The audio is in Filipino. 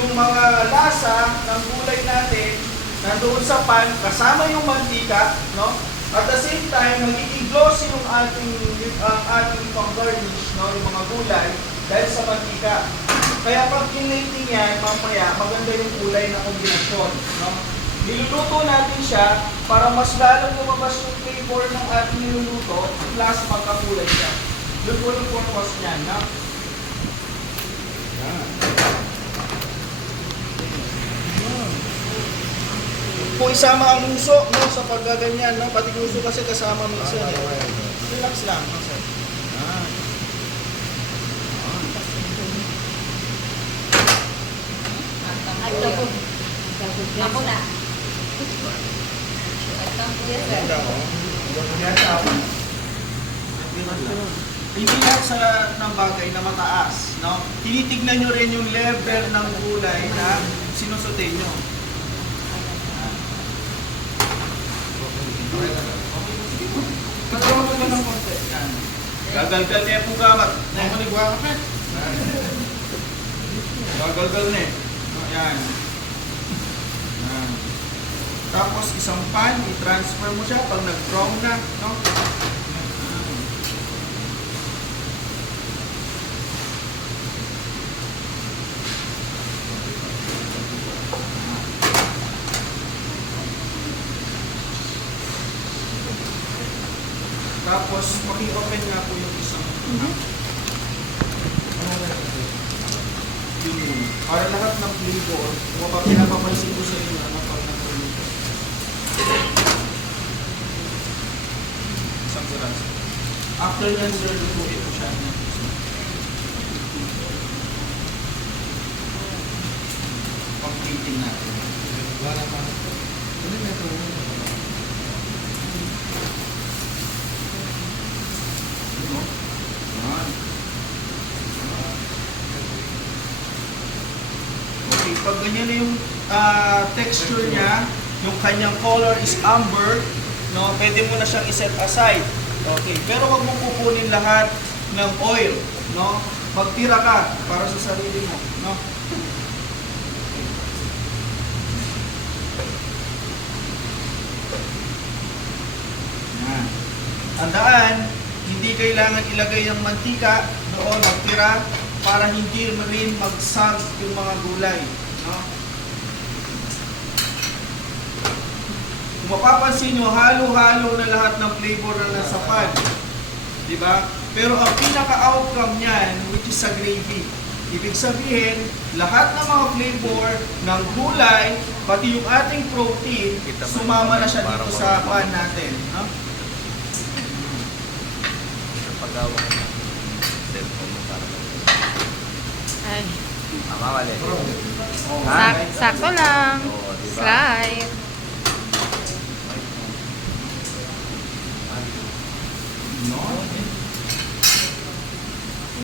yung mga lasa ng gulay natin nandoon sa pan, kasama yung mantika, no? At the same time, magiging glossy yung ating pang-garnish, no? Yung mga gulay, dahil sa mantika. Kaya pag kinating yan, mamaya, maganda yung kulay na kombinasyon, no? Niluluto natin siya para mas lalong lumabas yung flavor ng ating niluluto, plus magkakulay siya. Doon po yung purpose niyan, no? Kung isama ang uso, no, sa paggaganyan, no, pati uso kasi kasama minsan. Relax lang, no, sir. Ako na. Hindi lahat sa ng bagay na mataas, no? Tinitignan nyo rin yung level ng gulay na sinusote nyo. Pagkawa mo ng konti. Yan. Gagalgal niya po gamat. Gagalgal niya. Yan. Yan. Tapos isang pan, i-transfer mo siya pag nag-brown na, no? Tapos, paki-open nga po yung isang yun. Para lahat ng flavor, kung pa pinapapansin ko sa inyo na pag nag-luto. Isang piraso. After yan, sir, lutuin ko siya. Pag-plating natin. Wala pa. Ano na ito? Okay, pag ganyan na yung texture niya, yung kanyang color is amber, no, pwede mo na siyang iset aside. Okay, pero wag mo kukunin lahat ng oil, no? Magtira ka para sa sarili mo, no? Yan. Tandaan, hindi kailangan ilagay ng mantika doon, magtira, para hindi rin magsag yung mga gulay. No? Kung mapapansin nyo, halo-halo na lahat ng flavor na nasa pan. Diba? Pero ang pinaka-outcome niyan, which is sa gravy. Ibig sabihin, lahat ng mga flavor ng gulay, pati yung ating protein, sumama na siya dito sa pan natin. No? Paggawa ko ng cellphone mo para Ay. mali. Sakto lang. Oo, diba? Slide.